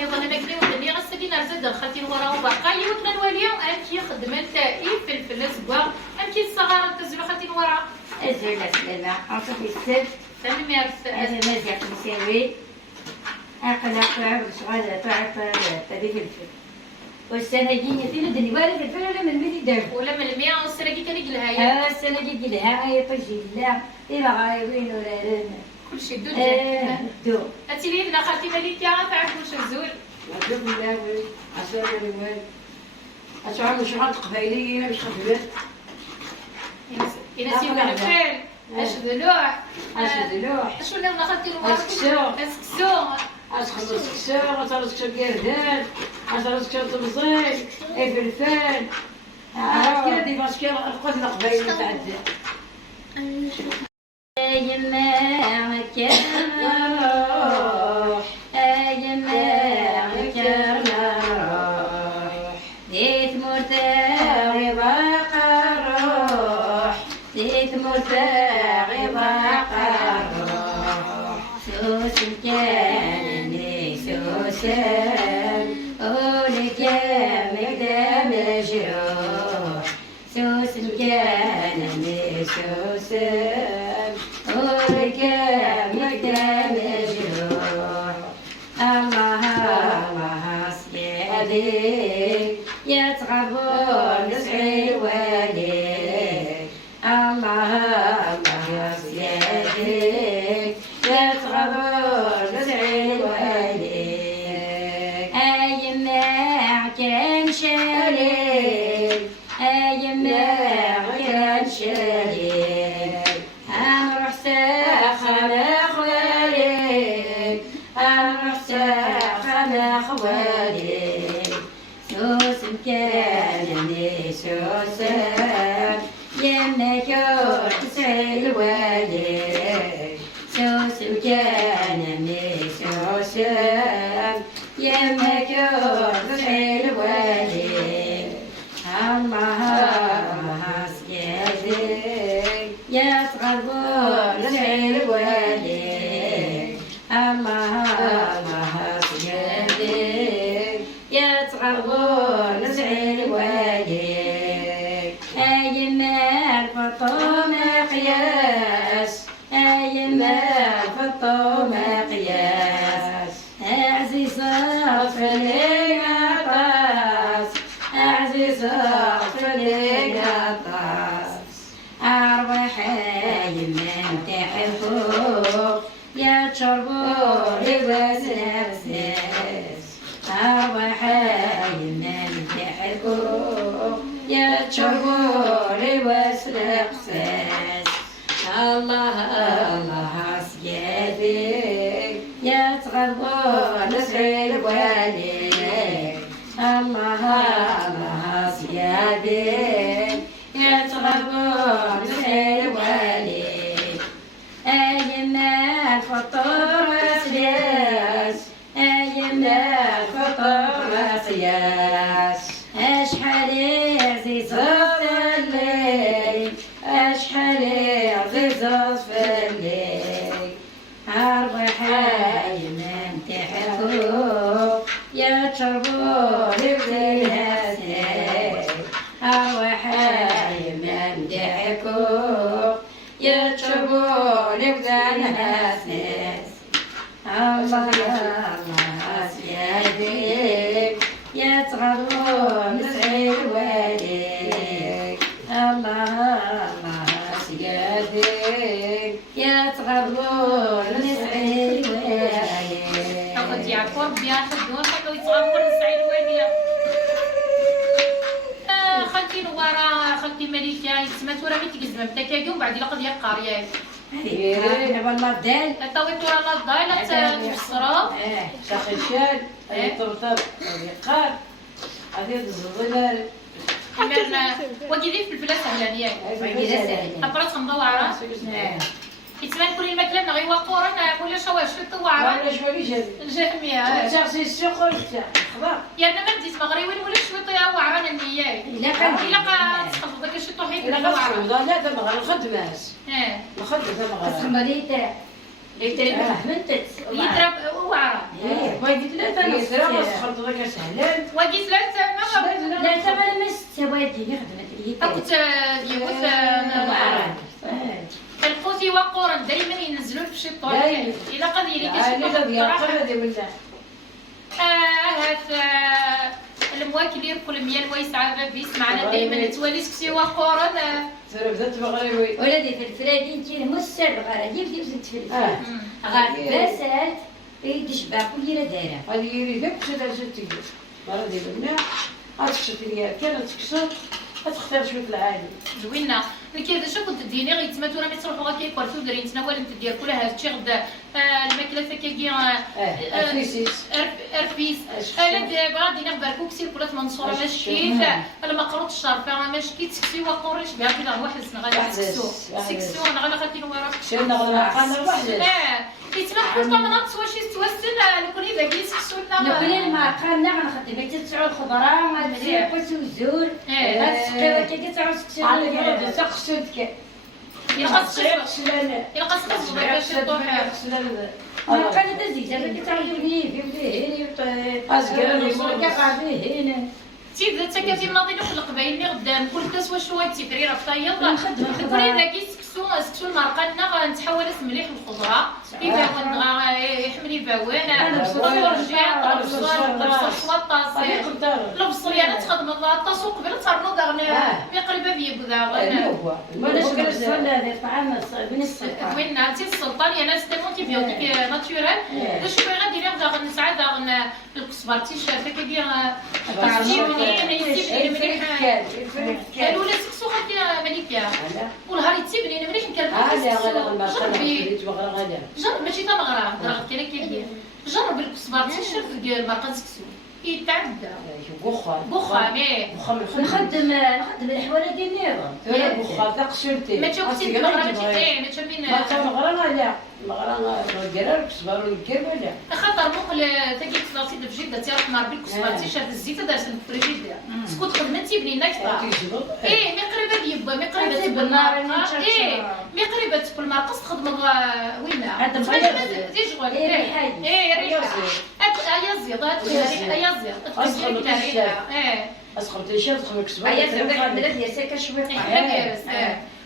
وني ظن مكني ودني غسدي نرزد دخلتي ورا وباقا يوتنا نواليا أنكي خدمت في الفلس بوا أنكي الصغار تزلو خلتي ورا أزول سلامة عطوك السبت تنميرت أنا مازال مساوي أقلق وشغالة تعرف تبي فلفل والسنة جيني في الدنيا ولا فلفل ولا من مدي دار ولا من المية والسنة كان يقلها السنة جي لها هاي طجي لا إلا غايبين ولا لنا كل شيء دو دو أنتي لي بنا خالتي مالك يا تعرف واش الزول الحمد لله عسى الوالد أسعى مشروعات قبيلية مش خفيفة ينسيو الفيل اش ذلوح دلوح شو اللي بنا خالتي الورا اسكسو اسكسو أسخن السكسو أسرسك قردان أسرسك طبزين فلفل عرفت كده دي بس كده القدر قبيلي تعدي يما كرنا يما كرنا ديت مرتاعي باقى الروح ديت مرتاعي باقى الروح سوس كان سوسان قولك يا مقدام جروح سوس كان سوسان قولك يا مقدام جروح الله الله سياديك يا تغبون نسعي واليك الله الله سياديك يا تغبون نسعي واليك أيما كان شريك أيما كان شريك أمرح ساخن أخواليك أمرح ساخن أخواليك سوس كانني سوسان يما كنت تسعي واليك سوس كانني سوسان يما كنت تسعي واليك الله الله سياديك يا تغربون تسعي واليك الله الله سياديك يا تغربون تسعي واليك أيما الفطومة قياس أيما الفطومة قياس عزيزة فلي عطاس عزيزة فلي عطاس أروح يمن تحفوق يا تشربوا لباس نفسس أروح يمن تحفوق يا تشربوا لباس نفسس الله الله سياديك يا تغربوا نسعي الواليك الله الله سياديك يا تغربوا نسعي الواليك أيما الفطور سياس أيما الفطور سياس أشحال عزيزة الليل أشحال عزيزة في الليل أربح يمن تحفوق يا تشربوا لبديها سيك أربح يمن تحفوق يا تشربوا لبديها سيك الله الله سياديك يا تغربوا نسعي الواليك الله الله سياديك يا تغربوا نسعي الواليك أخذ يعقوب بيان خدون خلو يتغفر نسعي الوالية خالتي نوارا خالتي مليكة يتسمى تورا ميت كزمة متكاكي وبعد لقد يقار ياك دابا النضال تاوي تورا لا ضايلة تفسرو شاخشان طرطر يقار هذه الظلال حمرنا وكيدي في الفلاس سهلة ياك أبرز مدوعة يتسمى كل المكلة نغي وقورنا كل شواش الطوعة ولا شوالي جد الجامعة شخصي السوق ولا خضار يا أنا ما بديت مغري ولا شوي طيا وعران النيات إلا كان إلا قا تخلط داك الشيء طوحي في إلا الوعرة غفصل لا ده مغرى الخدماس الخدمة مغرى تسمى ليتا ليتا اللي فهمتت يضرب وعرة ما وقلت لا هي ترى ما تنص سخرت ذاك سهلان وقيت لا تما لا تما ما ستوادي خدمت لي كنت ديوث القوتي وقورا دائما ينزلون في شي طريق الى قضيه اللي لا ديال كتشوف قرده ولا هات المواكلين كل ميال ويسعى بابيس معنا دائما توالي سكسي وقورا ترى بدات مغربي ولادي في الفرادين تي المسر غير جيب ديك زدت في اه غير باسات يدش باكل ديال دايره هذه يريد كشت جاتي مرة ديال البناء غتكشط ليا كان تكشط غتختار شويه العالي زوينه كي شو كنت ديني غير تما تورا مي تروحوا غير كيكورتو دايرين تناول انت دير كل هادشي غدا الماكله كي افريسيس ارفيس انا دابا دينا باركو كسير كلات منصوره ماشي كيف المقروط الشرفه ماشي كي تكسي وقوريش بها كذا واحد السنه غادي تكسو انا غادا خاطين ورا شينا غنعقلنا واحد كيتما كل طمنات واش توسن نكون باقي تكسونا نقول المعقلنا غنخدم حتى تسعود الخضره غادي كلشي والزور غتسقيوها كي تعاود تكسي على تقصدك يلقى الصغير باش يطوح المعقل هذا زيت كي تعاود يبني فيه أزكى هنا تيبدا حتى كتي مناضين في القبايل اللي قدام كل كاس واش شويه تيفري راه طايب تكوني داكي سكسو المرقه نتحول مليح الخضره يباون يحمل يباون الرجاء البصل انا تخدم الطاسو قبل ترنو داغنا مقربه بيبدا ولا شكون الصلاة هذا الطعام من السلطة وين عرفتي السلطان انا ستيمون تيبيوتيك ناتورال واش شويه غادي نبدا نسعى داغن الكسبر تيشافه كيدير الاولى سكسو خاطر مليكه والهار يتبني مليح جرب ماشي تا مغرا راه كاين كيدير جرب الكسبر تيشاف المرقه سكسو يتعدى بخا نخدم الحواله ديال النيرو بخار تقشرتي ما تشوفتي المغرا ما تشوفين ما تمغرا لا المغرا ديالها الكسبر والكربه لا خاطر مقل تاكي تصاصي في جده تيروح نهار بالكسبر تيشاف الزيت دارت الفريجيدير سكوت خدمتي بنينا كثر مي قريبه ديبا مي قريبه بالنار مي قريبه بالمرقص تخدم وينا تيشغل يا زيض يا زيض اسخمت الشيء تخمك كسبر يا زيض حملت يا ساكا شويه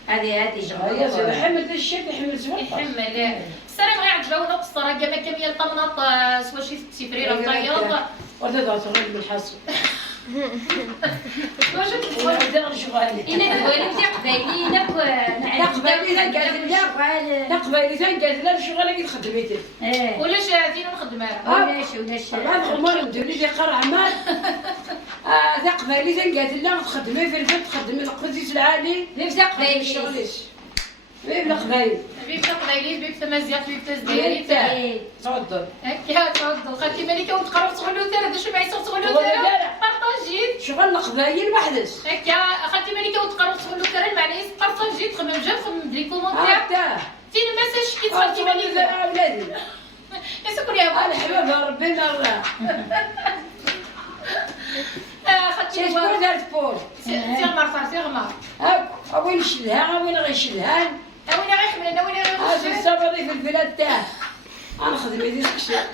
هذه جغل يا زيض حملت الشيء يحمل زمان يحمل السلام غير عجبونا قصره كما كميه الطمنط سوا شي سيفريره طيب ولا تغير بالحصر واش دير شغالي إنا نقولي بتاع قبايلي قبايلي قالت لا شغالي كي خدميتي ولا شاهدين نخدمها ولاش الله عمر ندير لي قرع عمال ذا قبايلي قالت لا تخدمي في البيت تخدمي القديس العالي بتاع قبايلي شغليش بلا قبايل بيبتا قليلين بيبتا مزيات بيبتا زديري تفضل هكا تفضل خالتي ملكه وتقرب تغلو تاع هذا شو ما يصير تغلو تاع بارطاجيت شغل القبايل وحدش هكا خالتي ملكه وتقرب تغلو تاع المعنى بارطاجيت خمم جا خمم بلي كومونتير تين ماساج كي خالتي ملكه اولادي يسكر يا انا حباب ربي مرة خالتي شكون دارت بول تيغمر صار تيغمر هاك وين نشلها وين غنشلها وين غيحمل انا وين هذا غيحمل الصبري في البلاد تاعه انا خدمي ديال الكشف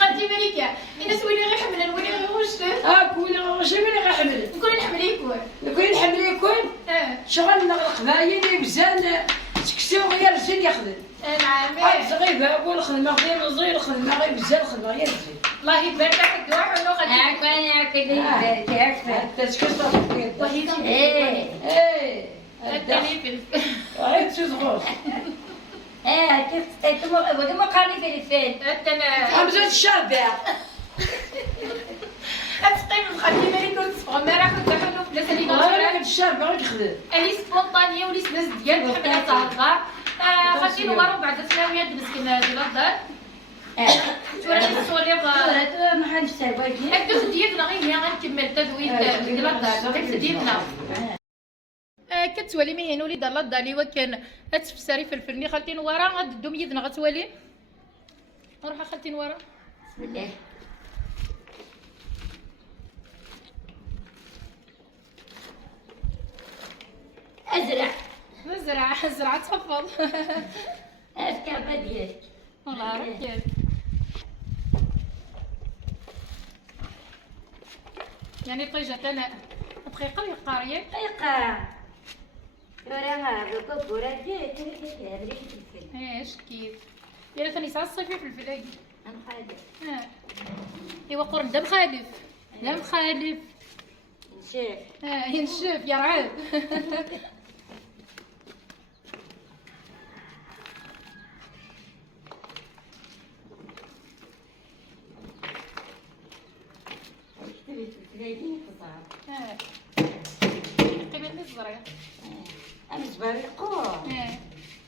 خالتي ملكه الناس وين غيحمل وين غيوش هاك وين شي وين غيحمل نكون نحمل يكون يكون الحمل يكون شغل القبايل يبزان تكسيو غير الزين يخدم نعم صغير بابو الخدمه غير صغير الخدمه غير بزاف الخدمه غير الزين الله يبارك لك دوح ولو خدمت انا كلي تعرف حتى تكسر وهي كم ايه التليفون عيب تزغوش كيف وكما قالي في الفيلم همزة الشابع أتقيم خالتي مالك وتصفغ ما راح نتعملوا في بلاصة اللي والله الشابع غير يخدم اللي سبونطانية واللي سناس ديال تحمل تهضر خالتي نورو بعد ثانوية مسكينة ديال الدار توراني الصوريغ ما حنش سايباكي هكذا ديالنا غير هي غنكمل التدوين ديال الدار هكذا ديالنا كتولي مهين ولي دار الدار اللي هو كان تفسري في الفرني خالتي نورا غدو يدنا غتولي نروح خالتي نورا بسم الله زرع تفضل الكعبة ديالك والله راه كاين يعني طيجة انا دقيقة يقارية دقيقة ورا بكبورة جيت هذا اللي كيف ايش كيف يا ثاني ساعة الصيفي في الفلاقي نخالف ايوا قرن دم خالف دم خالف نشوف ينشف يا رعب كتبت الفلاقي قطع قبل الزرع أنا زبارقو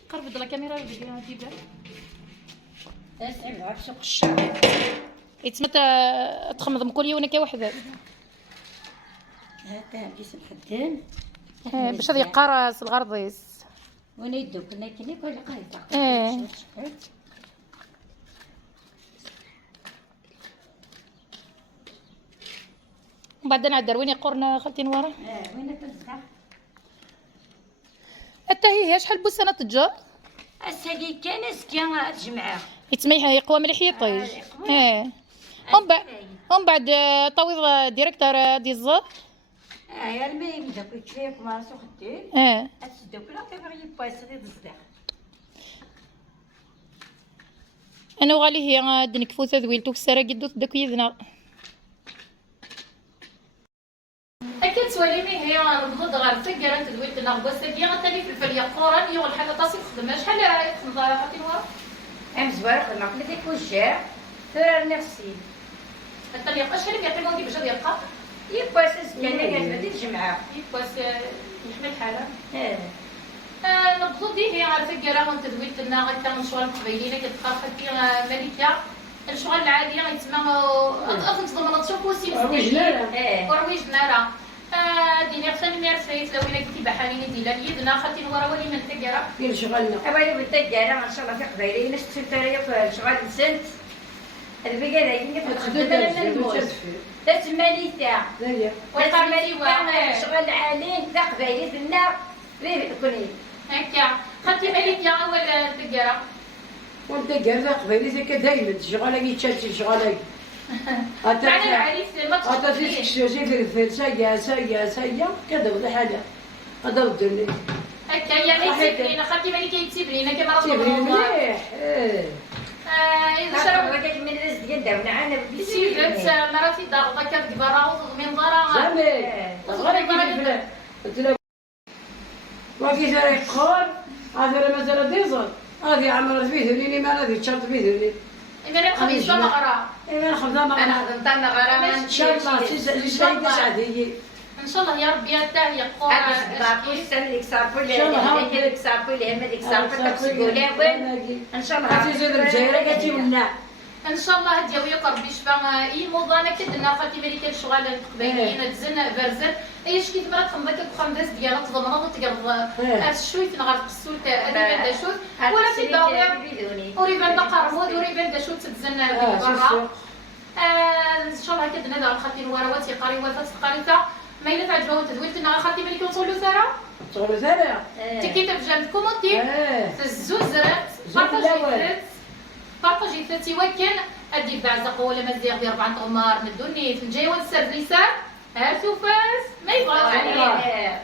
قرب ضل الكاميرا اللي ديبها أسعد عاد سوق الشارع يتسمى تخمض كل يوم كي وحده هذا كيس الخدام باش هذه قارس الغرضيس وانا يدو كنا كنا كل قايدة وبعدين عاد وين قرنا خالتي نواره وين كنت حتى هي شحال بوسه تجار الساقي كان اسكيا تجمعها يتسمى يقوى مليح يطيج ومن بعد طويض ديريكتور دي الزر يا المي داك شويه كما راسو خدام اسدو كلا كيبغي يبايس غير الصداق انا وغالي هي دنكفوثه ذويلتو كساره قدو داك يذنا اكيد سواليمي هي نضد غير سكر انت دويلت نغبس هي غتالي في الفليه قران يو الحاجه طاسي خدمه شحال راهي تخدم خاطي نوار ام زبار خدمه قلت لك وجه ترى نفسي حتى اليقا شحال يعطيهم دي باش يبقى يبايس اسكيا انا كتبدي تجمعها يباس يحمل الحاله نبضو دي هي على فكره وانت دويلت لنا غير كان شغل قبيلين كتبقى خدي ملكه الشغل العاديه يتسمى اظن تضمن تشوفوا سي ورويج نارا ديني خصني ميرسيت لو الا كنتي بحالين ديال يدنا خالتي نورا ولي من تجاره كاين شغلنا ابا بالتجاره ان شاء الله في قبيله ناس تشتري في شغل نسنت البقاله هي في تسماليتا شغل عالين تا قبيلتنا غير كوني هكا خالتي مالك يا اول تجاره وانت قال قبيلتك دايما شغاله يتشال شغاله معنا العريس ما هذا تشوفيه تسكشوشي في الفلسة سيا كذا ولا حاجة هذا ودني هكا يعني يتسبرينا خالتي مالك يتسبرينا كما رسول تبري الله مليح إذا شرب من الرزق داونا عنا سيفت مراتي ضاغطة كانت برا ومن ضرا زعما صغيرة قلت له وكي جرى يقول هذا مازال ديزل هذه عمرت فيه ذولي ما هذه تشرط فيه ذولي إذا الخميس مغرى انا خدامة انا خدمت مغرى ان شاء الله سعدية ان شاء الله يا ربي حتى هي قوة هذا صباح السنة اللي كسرفوا اللي هذيك كسرفوا اللي هم اللي كسرفوا تقولي ان شاء الله هاتي زود الجزائر قالتي ولا ان شاء الله هدي وياك ربي شفا اي موضانا كدنا خالتي مليكه الشغال قبيلين تزن برزن ايش كي تمرات خمضك بخمداس ديالها تضمن تقرض الشوي تنغر قسوت ادي بدا شوت ولا في داوير وريبان قرمود وريبان دا شوت تزن برا ان شاء الله كدنا دار خالتي نوارواتي قاري وفات قاريته ما الا تعجبوا تدويلت لنا خالتي مليكه وصولوا ثرا تقولوا ثانية تكي تفجر كومونتي تزوز زرات بارطاجي ثلاثي وكان اديك بعزق ولا مزيغ ديال 4 غمار ندوني في الجاي ونسر لسان هاتو فاس ما يبغى عليه